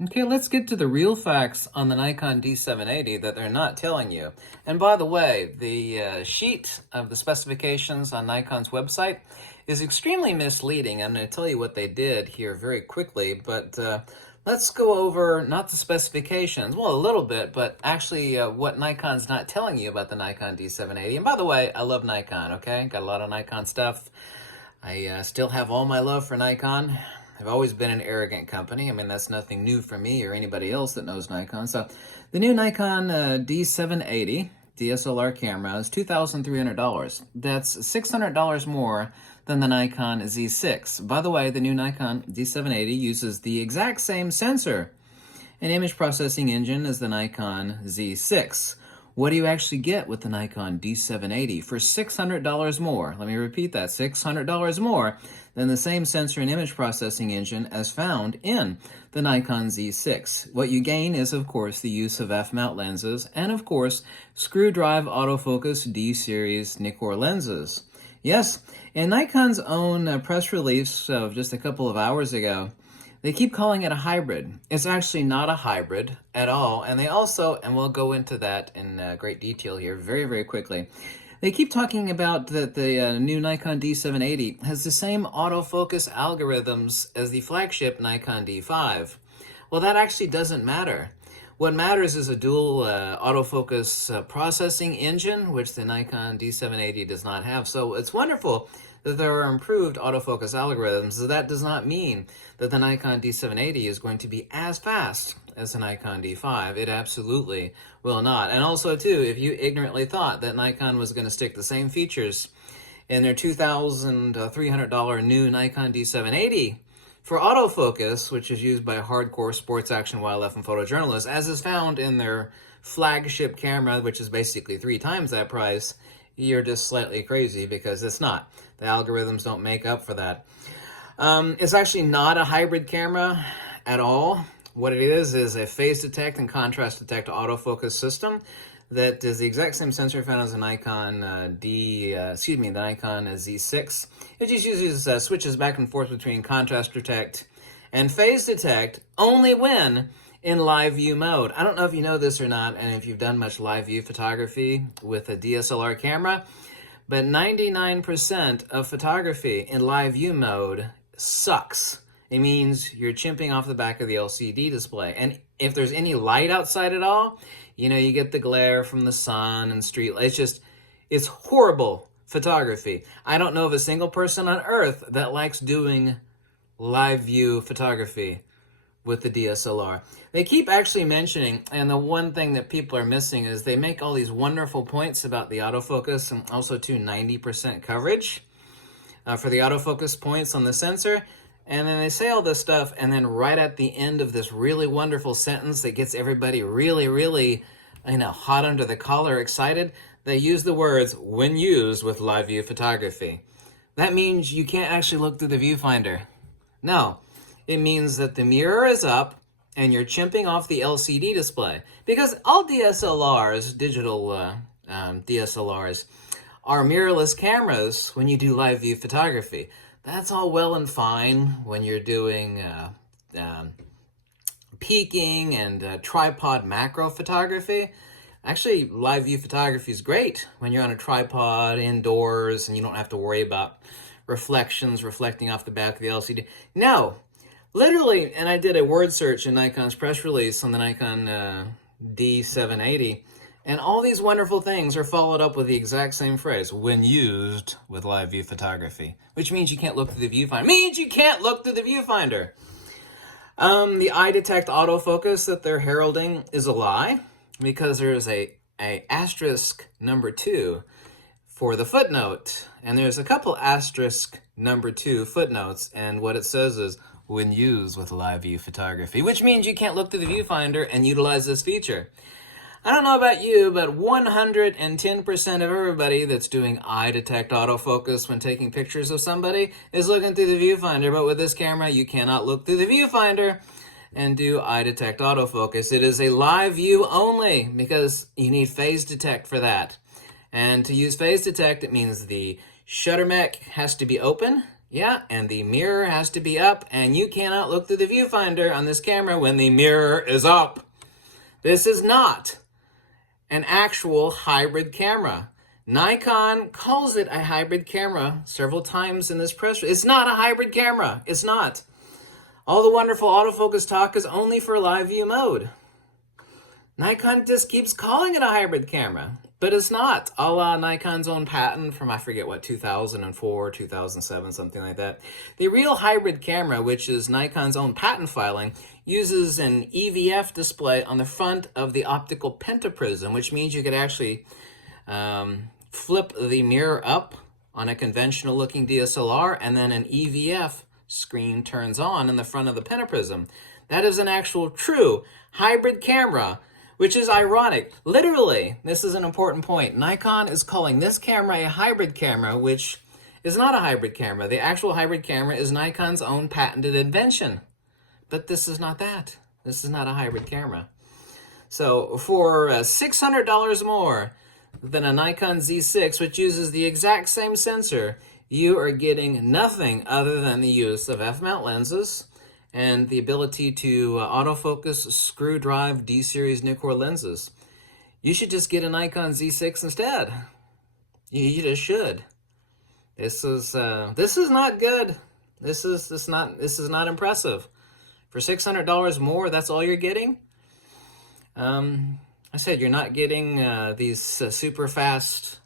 Okay, let's get to the real facts on the Nikon D780 that they're not telling you. And by the way, the sheet of the specifications on Nikon's website is extremely misleading. I'm going to tell you what they did here very quickly, but let's go over not the specifications, well, a little bit, but actually what Nikon's not telling you about the Nikon D780. And by the way, I love Nikon, okay? Got a lot of Nikon stuff. I still have all my love for Nikon. I've always been an arrogant company. I mean, that's nothing new for me or anybody else that knows Nikon. So the new Nikon D780 DSLR camera is $2,300. That's $600 more than the Nikon Z6. By the way, the new Nikon D780 uses the exact same sensor and image processing engine as the Nikon Z6. What do you actually get with the Nikon D780 for $600 more? Let me repeat that, $600 more than the same sensor and image processing engine as found in the Nikon Z6. What you gain is, of course, the use of f-mount lenses and, of course, screw drive autofocus D-series Nikkor lenses. Yes, in Nikon's own press release of just a couple of hours ago, they keep calling it a hybrid. It's actually not a hybrid at all. And they also, and we'll go into that in great detail here very, very quickly. They keep talking about that the new Nikon D780 has the same autofocus algorithms as the flagship Nikon D5. Well, that actually doesn't matter. What matters is a dual autofocus processing engine, which the Nikon D780 does not have. So it's wonderful that there are improved autofocus algorithms. That does not mean that the Nikon D780 is going to be as fast as the Nikon D5. It absolutely will not. And also, too, if you ignorantly thought that Nikon was going to stick the same features in their $2,300 new Nikon D780 for autofocus, which is used by hardcore sports action, wildlife, and photojournalists, as is found in their flagship camera, which is basically 3 times that price, you're just slightly crazy, because it's not. The algorithms don't make up for that. It's actually not a hybrid camera at all. What it is a phase detect and contrast detect autofocus system that is the exact same sensor found as the Nikon the Nikon Z6. It just uses switches back and forth between contrast detect and phase detect only when in live view mode. I don't know if you know this or not, and if you've done much live view photography with a DSLR camera, but 99% of photography in live view mode sucks. It means you're chimping off the back of the LCD display. And if there's any light outside at all, you get the glare from the sun and street lights. It's horrible photography. I don't know of a single person on earth that likes doing live view photography with the DSLR. They keep actually mentioning, and the one thing that people are missing is they make all these wonderful points about the autofocus and also to 90% coverage for the autofocus points on the sensor. And then they say all this stuff, and then right at the end of this really wonderful sentence that gets everybody really, really, hot under the collar, excited, they use the words, when used with live view photography. That means you can't actually look through the viewfinder. No, it means that the mirror is up and you're chimping off the LCD display. Because all DSLRs, digital DSLRs, are mirrorless cameras when you do live view photography. That's all well and fine when you're doing peaking and tripod macro photography. Actually, live view photography is great when you're on a tripod indoors and you don't have to worry about reflections reflecting off the back of the LCD. No, literally, and I did a word search in Nikon's press release on the Nikon D780, and all these wonderful things are followed up with the exact same phrase, when used with live view photography, which means you can't look through the viewfinder. The eye detect autofocus that they're heralding is a lie, because there's a asterisk number 2 for the footnote, and there's a couple asterisk number 2 footnotes, and what it says is, when used with live view photography, which means you can't look through the viewfinder and utilize this feature. I don't know about you, but 110% of everybody that's doing eye detect autofocus when taking pictures of somebody is looking through the viewfinder. But with this camera, you cannot look through the viewfinder and do eye detect autofocus. It is a live view only because you need phase detect for that. And to use phase detect, it means the shutter mech has to be open Yeah, and the mirror has to be up, and you cannot look through the viewfinder on this camera when the mirror is up. This is not an actual hybrid camera. Nikon calls it a hybrid camera several times in this press release. It's not a hybrid camera. It's not. All the wonderful autofocus talk is only for live view mode. Nikon just keeps calling it a hybrid camera, but it's not. A la Nikon's own patent from, I forget what, 2004, 2007, something like that. The real hybrid camera, which is Nikon's own patent filing, uses an EVF display on the front of the optical pentaprism, which means you could actually flip the mirror up on a conventional looking DSLR, and then an EVF screen turns on in the front of the pentaprism. That is an actual true hybrid camera, which is ironic. Literally, this is an important point. Nikon is calling this camera a hybrid camera, which is not a hybrid camera. The actual hybrid camera is Nikon's own patented invention. But this is not that. This is not a hybrid camera. So for $600 more than a Nikon Z6, which uses the exact same sensor, you are getting nothing other than the use of f-mount lenses and the ability to autofocus screw drive D-series Nikkor lenses. You should just get a Nikon Z6 instead. You just should. This is not good. This is not impressive. For $600 more, that's all you're getting. I said you're not getting these super fast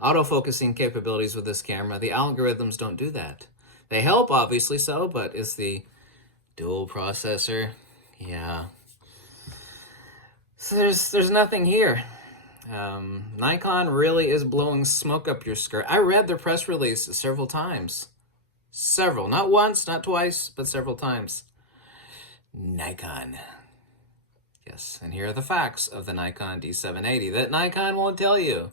autofocusing capabilities with this camera. The algorithms don't do that. They help, obviously so, but it's the dual processor. Yeah. So there's nothing here. Nikon really is blowing smoke up your skirt. I read their press release several times. Several. Not once, not twice, but several times. Nikon. Yes, and here are the facts of the Nikon D780 that Nikon won't tell you.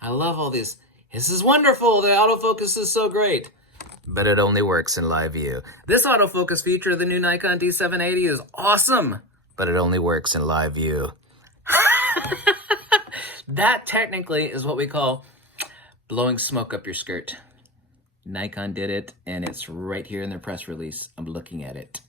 I love all these. This is wonderful. The autofocus is so great. But it only works in live view. This autofocus feature of the new Nikon D780 is awesome. But it only works in live view. That technically is what we call blowing smoke up your skirt. Nikon did it, and it's right here in their press release. I'm looking at it.